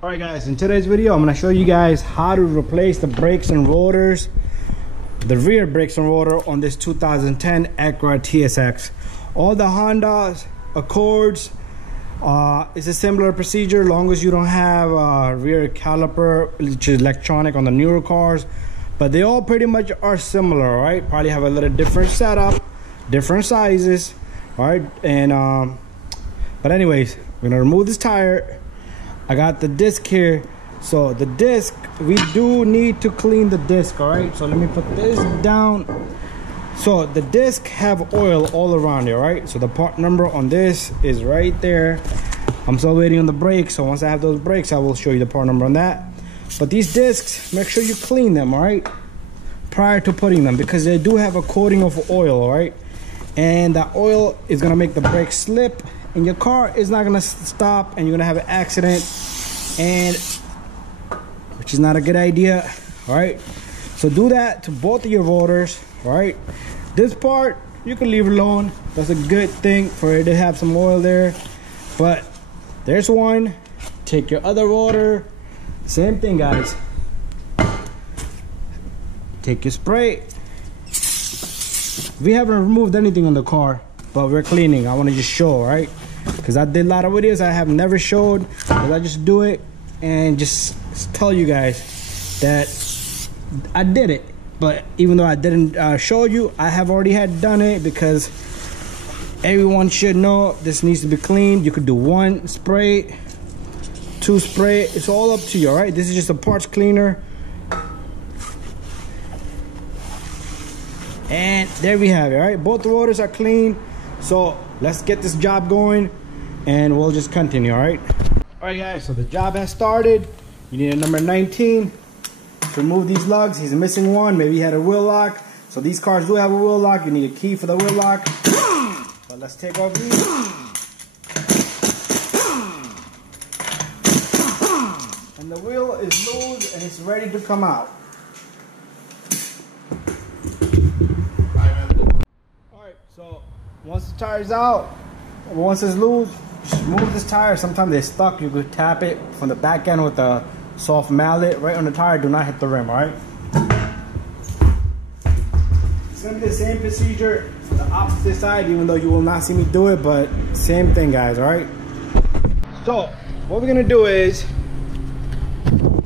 Alright guys, in today's video I'm going to show you guys how to replace the brakes and rotors, the rear brakes and rotor on this 2010 Acura TSX. All the Hondas, Accords, it's a similar procedure long as you don't have a rear caliper, which is electronic on the newer cars. But they all pretty much are similar, right? Probably have a little different setup, different sizes, alright? And but anyways, we're gonna remove this tire. I got the disc here. So the disc, we do need to clean the disc, all right? So let me put this down. So the disc have oil all around here, right? So the part number on this is right there. I'm still waiting on the brakes. So once I have those brakes, I will show you the part number on that. But these discs, make sure you clean them, all right? Prior to putting them, because they do have a coating of oil, all right? And that oil is gonna make the brakes slip, and your car is not gonna stop, and you're gonna have an accident, and which is not a good idea. All right, so do that to both of your rotors. All right, this part you can leave alone. That's a good thing for it to have some oil there. But there's one. Take your other rotor, same thing guys. Take your spray. We haven't removed anything on the car, but we're cleaning. I want to just show, right? Because I did a lot of videos I have never showed, because I just do it and just tell you guys that I did it. But even though I didn't show you, I have already had done it, because everyone should know this needs to be cleaned. You could do 1 spray, 2 spray, it's all up to you. All right, this is just a parts cleaner. And there we have it. All right, both the rotors are clean, so let's get this job going and we'll just continue. All right guys, so the job has started. You need a number 19 to remove these lugs. He's missing one. Maybe he had a wheel lock. So these cars do have a wheel lock. You need a key for the wheel lock. But let's take off these. And the wheel is loose and it's ready to come out. Alright, so once the tire's out, once it's loose, just move this tire. Sometimes they're stuck. You could tap it from the back end with a soft mallet right on the tire. Do not hit the rim, alright? It's gonna be the same procedure for the opposite side, even though you will not see me do it, but same thing guys, alright? So what we're gonna do is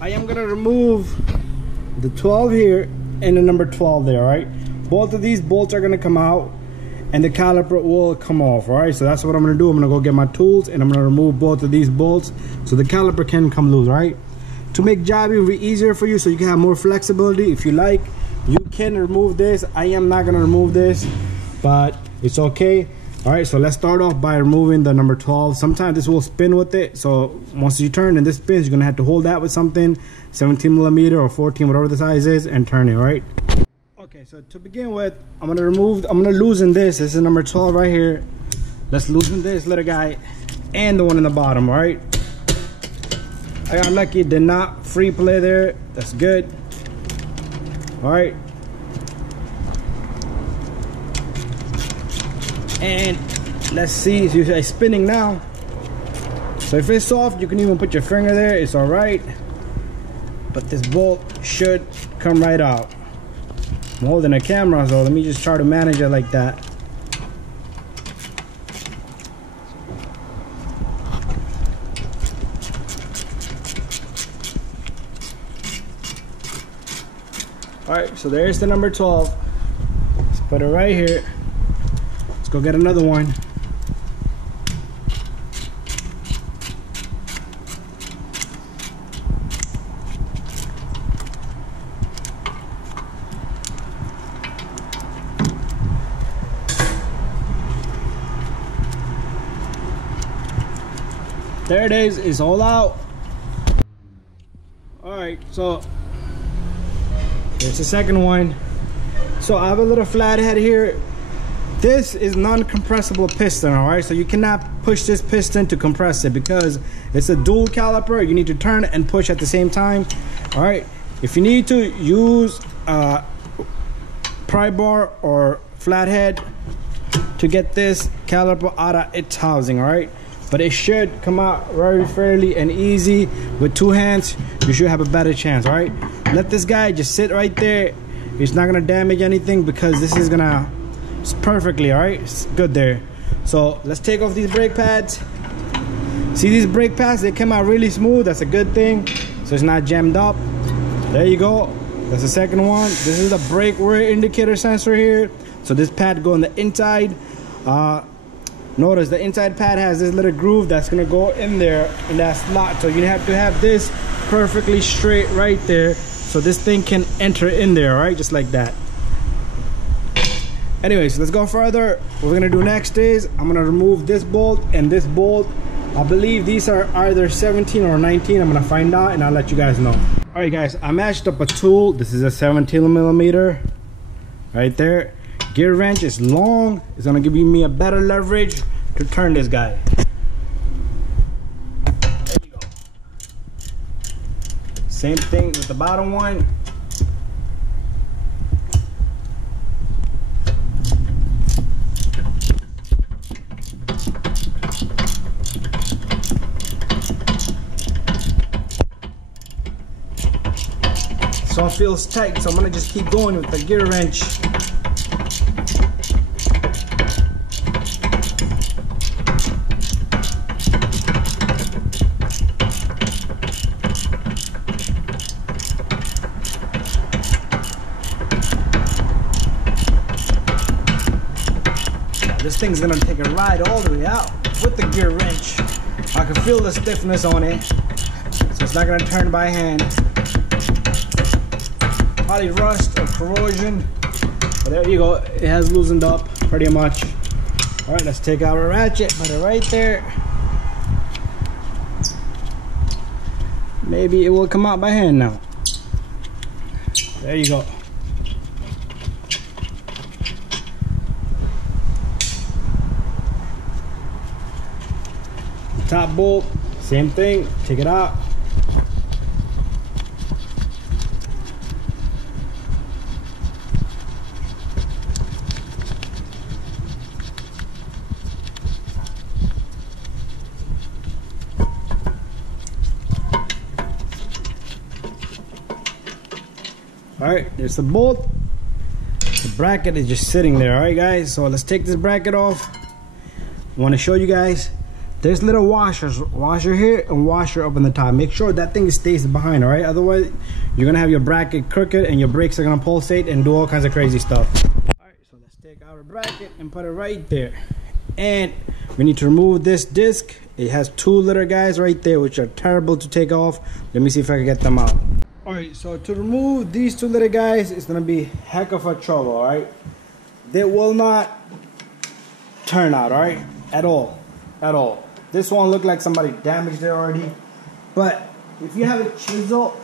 I am gonna remove the 12 here and the number 12 there, alright? Both of these bolts are gonna come out and the caliper will come off. All right, so that's what I'm gonna do. I'm gonna go get my tools and I'm gonna remove both of these bolts so the caliper can come loose. All right, to make jobbing easier for you, so you can have more flexibility, if you like, you can remove this. I am not gonna remove this, but it's okay. All right, so let's start off by removing the number 12. Sometimes this will spin with it, so once you turn and this spins, you're gonna have to hold that with something, 17 millimeter or 14, whatever the size is, and turn it. All right. Okay, so to begin with, I'm gonna loosen this. This is number 12 right here. Let's loosen this little guy and the one in the bottom. All right, I got lucky, did not free play there. That's good. All right, and let's see, it's spinning now. So if it's soft, you can even put your finger there, it's all right, but this bolt should come right out. I'm holding a camera, so let me just try to manage it like that. Alright, so there's the number 12. Let's put it right here. Let's go get another one. There it is, it's all out. All right, so there's the second one. So I have a little flathead here. This is non-compressible piston, all right? So you cannot push this piston to compress it because it's a dual caliper. You need to turn and push at the same time, all right? If you need to use pry bar or flathead to get this caliper out of its housing, all right? but it should come out very fairly and easy. With 2 hands, you should have a better chance. All right, let this guy just sit right there. It's not gonna damage anything because this is gonna, it's perfectly, all right, it's good there. So let's take off these brake pads. See these brake pads, they came out really smooth. That's a good thing, so it's not jammed up. There you go. That's the second one. This is the brake wear indicator sensor here. So this pad go on the inside. Notice the inside pad has this little groove that's gonna go in there in that slot. So you have to have this perfectly straight right there, so this thing can enter in there, right? Just like that. Anyways, let's go further. What we're gonna do next is I'm gonna remove this bolt and this bolt. I believe these are either 17 or 19. I'm gonna find out and I'll let you guys know. All right, guys, I matched up a tool. This is a 17mm right there. Gear wrench is long. It's gonna give me a better leverage to turn this guy. There you go. Same thing with the bottom one. So it feels tight, so I'm gonna just keep going with the gear wrench. This thing's gonna take a ride all the way out with the gear wrench. I can feel the stiffness on it, so it's not gonna turn by hand. Probably rust or corrosion, but there you go. It has loosened up pretty much. All right, let's take out a ratchet, put it right there. Maybe it will come out by hand now. There you go. Top bolt, same thing, take it out. All right, there's the bolt. The bracket is just sitting there. All right, guys, so let's take this bracket off. I want to show you guys. There's little washers, washer here and washer up in the top. Make sure that thing stays behind, all right? Otherwise, you're gonna have your bracket crooked and your brakes are gonna pulsate and do all kinds of crazy stuff. All right, so let's take out a bracket and put it right there. And we need to remove this disc. It has 2 little guys right there, which are terrible to take off. Let me see if I can get them out. All right, so to remove these 2 little guys, it's gonna be heck of a trouble, all right? They will not turn out, all right? At all. This one looked like somebody damaged it already. But if you have a chisel,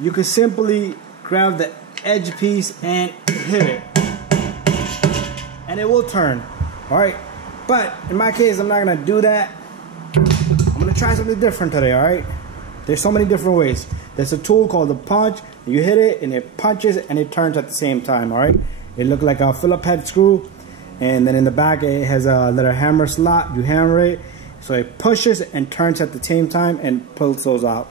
you can simply grab the edge piece and hit it. And it will turn. Alright? But in my case, I'm not gonna do that. I'm gonna try something different today, alright? There's so many different ways. There's a tool called the punch. You hit it and it punches and it turns at the same time, alright? It looked like a Phillips head screw. And then in the back it has a little hammer slot. You hammer it, so it pushes and turns at the same time and pulls those out.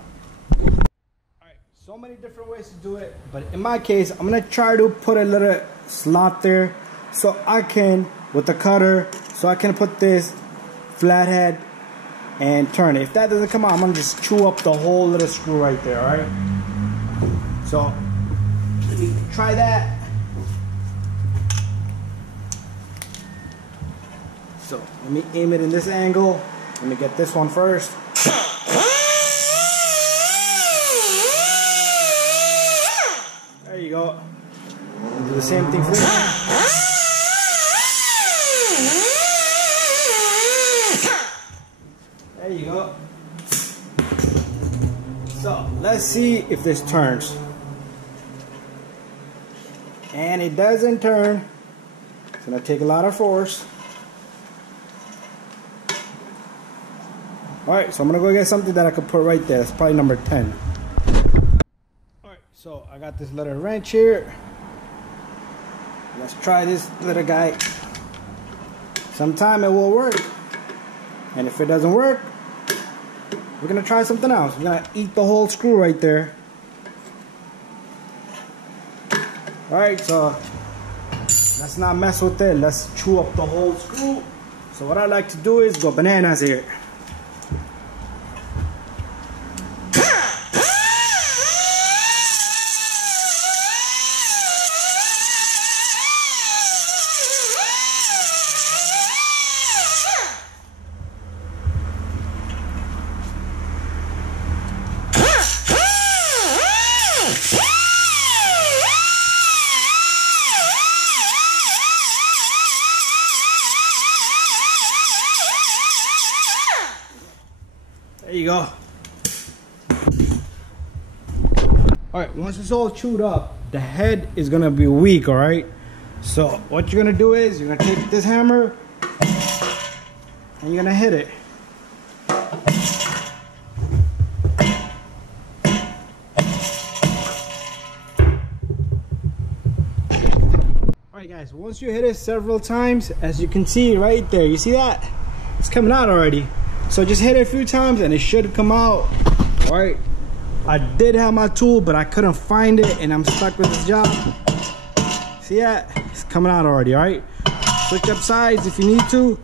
Alright, so many different ways to do it, but in my case, I'm gonna try to put a little slot there so I can, with the cutter, so I can put this flathead and turn it. If that doesn't come out, I'm gonna just chew up the whole little screw right there, alright? So, let me try that. So let me aim it in this angle. Let me get this one first. There you go. And do the same thing for this one. There you go. So let's see if this turns. And it doesn't turn. It's gonna take a lot of force. Alright, so I'm gonna go get something that I could put right there. That's probably number 10. Alright, so I got this little wrench here. Let's try this little guy. Sometime it will work. And if it doesn't work, we're gonna try something else. We're gonna eat the whole screw right there. Alright, so let's not mess with it. Let's chew up the whole screw. So what I like to do is go bananas here. There you go. Alright, once it's all chewed up, the head is gonna be weak, alright? So what you're gonna do is you're gonna take this hammer and you're gonna hit it. Alright guys, once you hit it several times, as you can see right there, you see that? It's coming out already. So just hit it a few times and it should come out. All right. I did have my tool, but I couldn't find it and I'm stuck with this job. See that? It's coming out already, all right? Switch up sides if you need to.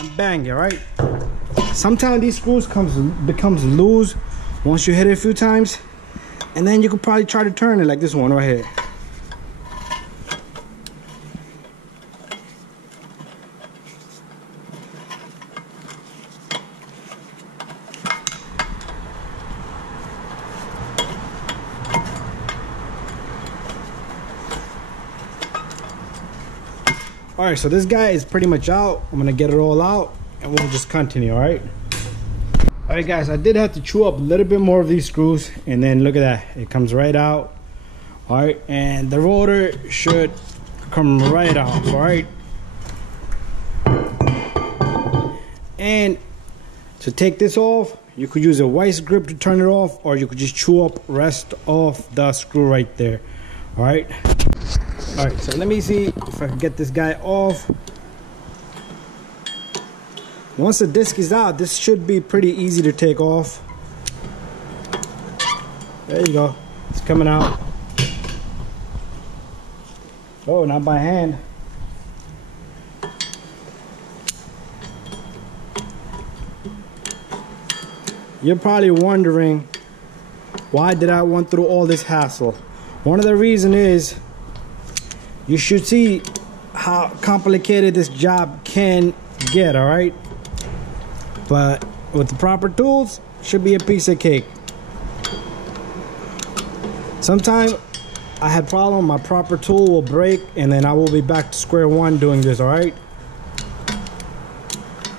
And bang it, right? Sometimes these screws becomes loose once you hit it a few times. And then you could probably try to turn it like this one right here. All right, so this guy is pretty much out. I'm gonna get it all out and we'll just continue, all right? All right guys, I did have to chew up a little bit more of these screws and then look at that, it comes right out. All right, and the rotor should come right out, all right? And to take this off, you could use a vice grip to turn it off, or you could just chew up rest of the screw right there, all right? All right, so let me see if I can get this guy off. Once the disc is out, this should be pretty easy to take off. There you go, it's coming out. Oh, not by hand. You're probably wondering, why did I went through all this hassle? One of the reasons is, you should see how complicated this job can get, all right? But with the proper tools, should be a piece of cake. Sometimes I had problem, my proper tool will break and then I will be back to square one doing this, all right?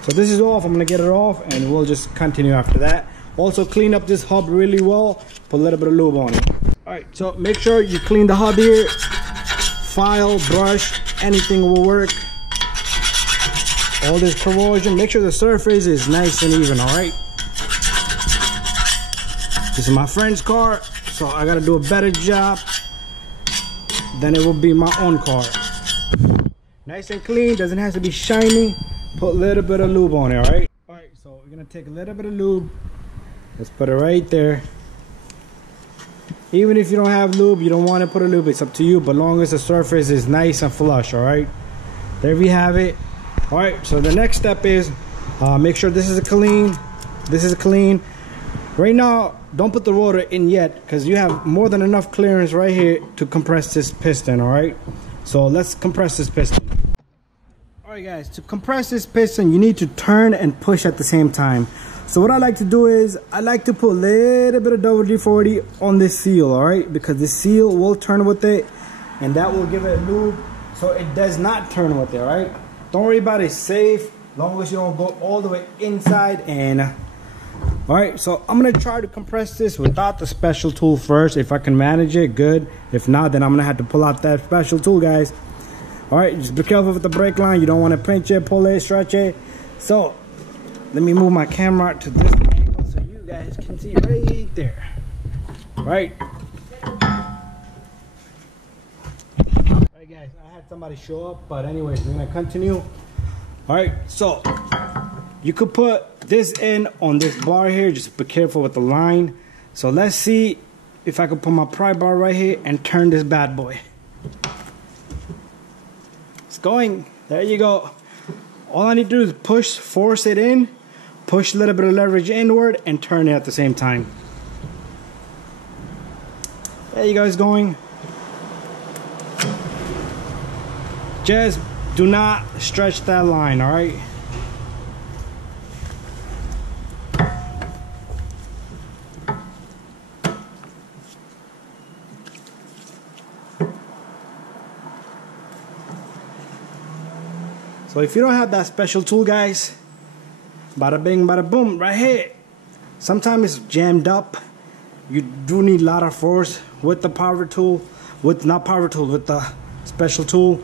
So this is off, I'm gonna get it off and we'll just continue after that. Also clean up this hub really well, put a little bit of lube on it. All right, so make sure you clean the hub here. File, brush, anything will work. All this corrosion, make sure the surface is nice and even, all right? This is my friend's car, so I gotta do a better job than it will be my own car. Nice and clean, doesn't have to be shiny. Put a little bit of lube on it, all right? All right, so we're gonna take a little bit of lube. Let's put it right there. Even if you don't have lube, you don't want to put a lube, it's up to you, but long as the surface is nice and flush, all right? There we have it. All right, so the next step is make sure this is clean. This is clean. Right now, don't put the rotor in yet because you have more than enough clearance right here to compress this piston, all right? So let's compress this piston. All right, guys, to compress this piston, you need to turn and push at the same time. So what I like to do is I like to put a little bit of WD-40 on this seal, all right? Because the seal will turn with it and that will give it a lube so it does not turn with it, all right? Don't worry about it, it's safe, long as you don't go all the way inside. And all right, so I'm gonna try to compress this without the special tool first. If I can manage it, good. If not, then I'm gonna have to pull out that special tool, guys. All right, just be careful with the brake line. You don't want to pinch it, pull it, stretch it. So let me move my camera to this angle so you guys can see right there. Right. Alright guys, I had somebody show up, but anyways, we're gonna continue. All right, so you could put this in on this bar here. Just be careful with the line. So let's see if I could put my pry bar right here and turn this bad boy. It's going. There you go. All I need to do is push, force it in, push a little bit of leverage inward, and turn it at the same time. There you go, it's going. Just do not stretch that line, all right? So if you don't have that special tool, guys, bada bing, bada boom, right here. Sometimes it's jammed up. You do need a lot of force with the power tool, with the special tool.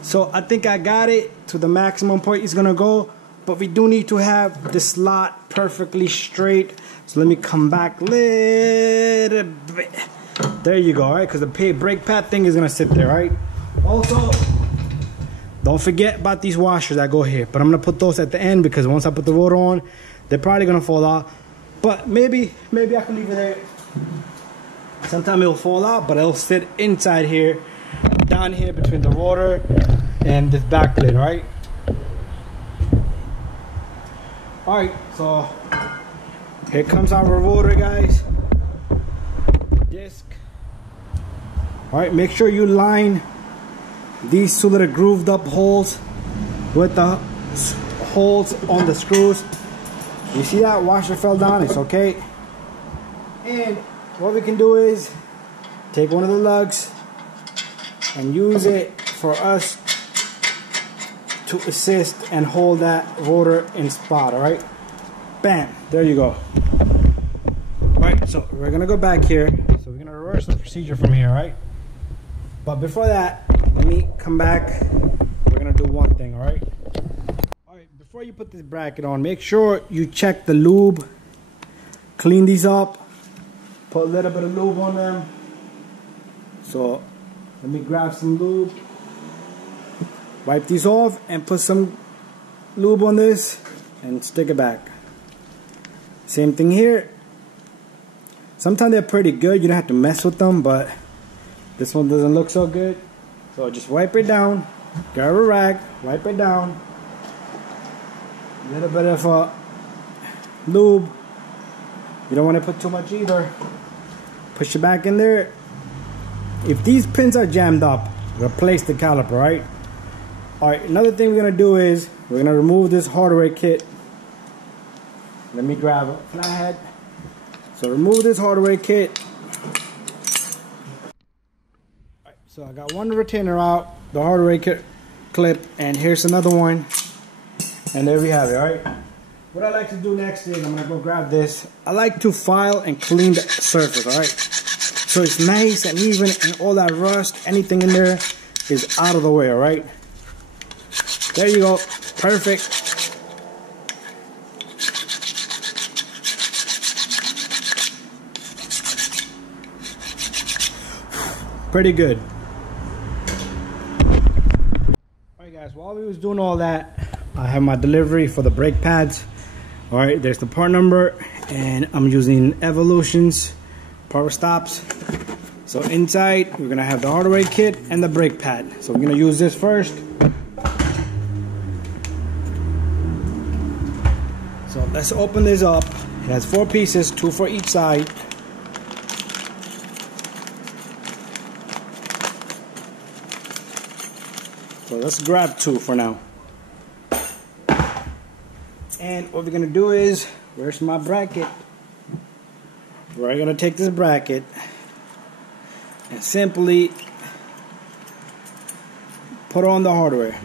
So I think I got it to the maximum point it's gonna go, but we do need to have the slot perfectly straight. So let me come back a little bit. There you go, all right? Because the brake pad thing is gonna sit there, right? Also, don't forget about these washers that go here, but I'm gonna put those at the end because once I put the rotor on, they're probably gonna fall out. But maybe I can leave it there. Sometimes it'll fall out, but it'll sit inside here, down here between the rotor and this back lid, right? All right, so here comes our rotor, guys. Disc. All right, make sure you line these two little grooved up holes with the holes on the screws. You see that washer fell down? It's okay. And what we can do is take one of the lugs and use it for us to assist and hold that rotor in spot. All right, bam, there you go. All right, so we're gonna go back here. So we're gonna reverse the procedure from here, right? But before that, let me come back. We're gonna do one thing, all right? All right, before you put this bracket on, make sure you check the lube. Clean these up. Put a little bit of lube on them. So let me grab some lube. Wipe these off and put some lube on this and stick it back. Same thing here. Sometimes they're pretty good. You don't have to mess with them, but this one doesn't look so good. So just wipe it down. Grab a rag, wipe it down. A little bit of lube. You don't want to put too much either. Push it back in there. If these pins are jammed up, replace the caliper, right? Alright, another thing we're going to do is we're going to remove this hardware kit. Let me grab a flathead. So remove this hardware kit. Alright, so I got one retainer out, the hardware kit clip, and here's another one. And there we have it, alright? What I like to do next is I'm going to go grab this. I like to file and clean the surface, alright? So it's nice and even and all that rust, anything in there is out of the way, alright? There you go, perfect. Pretty good. Alright guys, while we was doing all that, I have my delivery for the brake pads. Alright, there's the part number, and I'm using Evolution's power stops. So inside, we're gonna have the hardware kit and the brake pad. So we're gonna use this first. So let's open this up. It has 4 pieces, 2 for each side. So let's grab 2 for now. And what we're gonna do is, where's my bracket? We're gonna take this bracket and simply put on the hardware.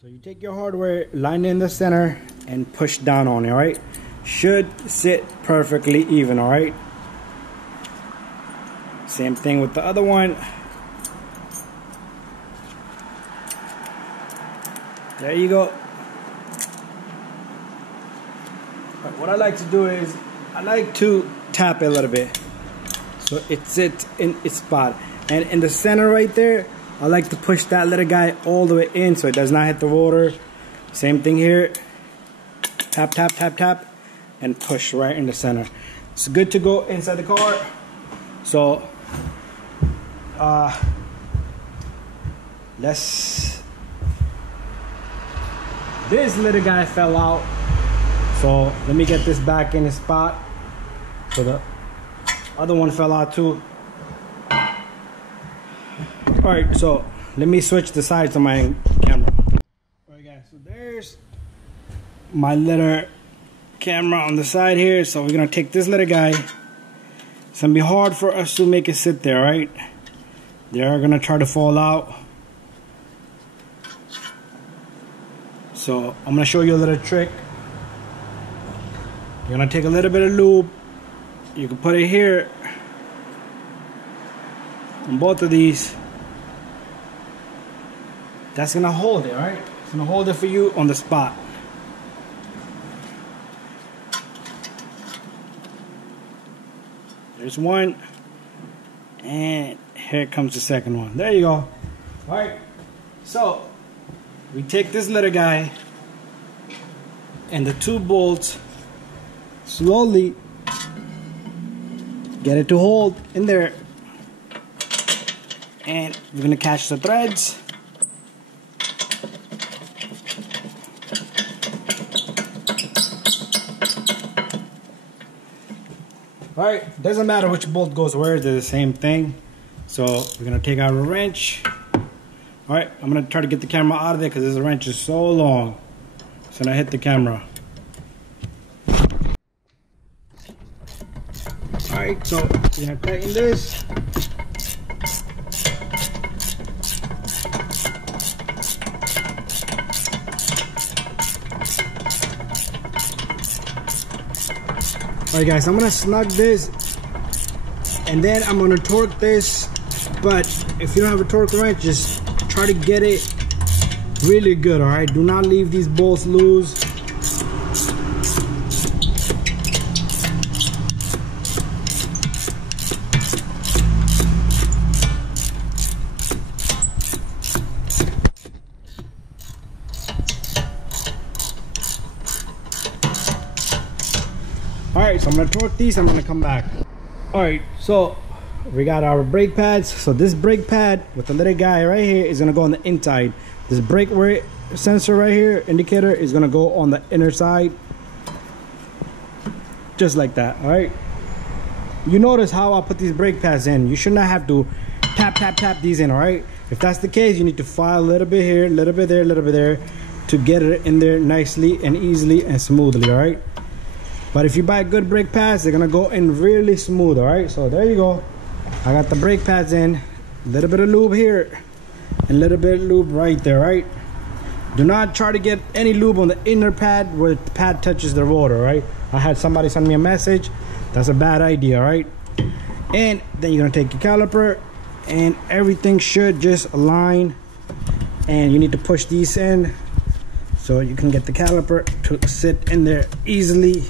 So you take your hardware, line it in the center, and push down on it, alright? Should sit perfectly even, alright? Same thing with the other one. There you go. What I like to do is, I like to tap it a little bit so it sits in its spot. And in the center right there, I like to push that little guy all the way in so it does not hit the rotor. Same thing here. Tap, tap, tap, tap, and push right in the center. It's good to go inside the car. So, this little guy fell out. So let me get this back in his spot. So the other one fell out too. Alright, so let me switch the sides of my camera. Alright guys, so there's my little camera on the side here. So we're gonna take this little guy. It's gonna be hard for us to make it sit there, right? They're gonna try to fall out. So I'm gonna show you a little trick. You're gonna take a little bit of lube. You can put it here on both of these. That's gonna hold it, right? It's gonna hold it for you on the spot. There's one, and here comes the second one. There you go. All right, so we take this little guy and the two bolts, slowly get it to hold in there, and we're gonna catch the threads. Alright, doesn't matter which bolt goes where, they're the same thing. So we're gonna take out a wrench. Alright, I'm gonna try to get the camera out of there because this wrench is so long. It's gonna hit the camera. Alright, so we're gonna tighten this. Alright guys, I'm gonna snug this and then I'm gonna torque this, but if you don't have a torque wrench, just try to get it really good, alright? Do not leave these bolts loose. Alright, so I'm gonna torque these, I'm gonna come back. Alright, so we got our brake pads. So this brake pad with the little guy right here is gonna go on the inside. This brake sensor right here, indicator, is gonna go on the inner side. Just like that, alright? You notice how I put these brake pads in. You should not have to tap, tap, tap these in, alright? If that's the case, you need to file a little bit here, a little bit there, a little bit there to get it in there nicely and easily and smoothly, alright? But if you buy good brake pads, they're gonna go in really smooth, alright? So there you go. I got the brake pads in. A little bit of lube here. And a little bit of lube right there, right? Do not try to get any lube on the inner pad where the pad touches the rotor, right? I had somebody send me a message. That's a bad idea, right? And then you're gonna take your caliper and everything should just align. And you need to push these in so you can get the caliper to sit in there easily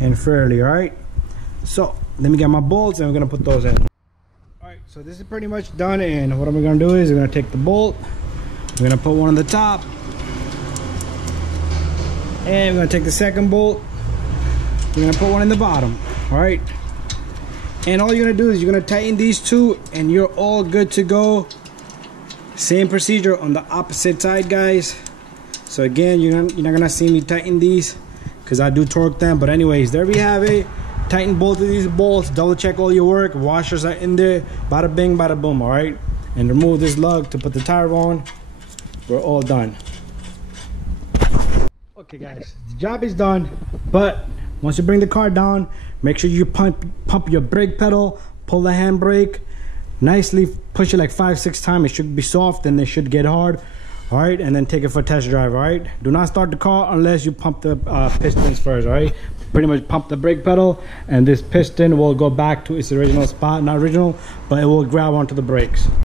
and fairly, alright? So let me get my bolts and we're gonna put those in. Alright, so this is pretty much done, and what we're gonna do is we're gonna take the bolt, we're gonna put one on the top, and we're gonna take the second bolt, we're gonna put one in the bottom, alright? And all you're gonna do is you're gonna tighten these two and you're all good to go. Same procedure on the opposite side, guys. So again, you're not gonna see me tighten these because I do torque them. But anyways, there we have it. Tighten both of these bolts, double check all your work, washers are in there, bada bing, bada boom, all right? And remove this lug to put the tire on. We're all done. Okay guys, the job is done, but once you bring the car down, make sure you pump your brake pedal, pull the handbrake, nicely push it like 5-6 times. It should be soft and it should get hard. All right, and then take it for a test drive. All right, do not start the car unless you pump the pistons first. All right, pretty much pump the brake pedal and this piston will go back to its original spot. Not original, but it will grab onto the brakes.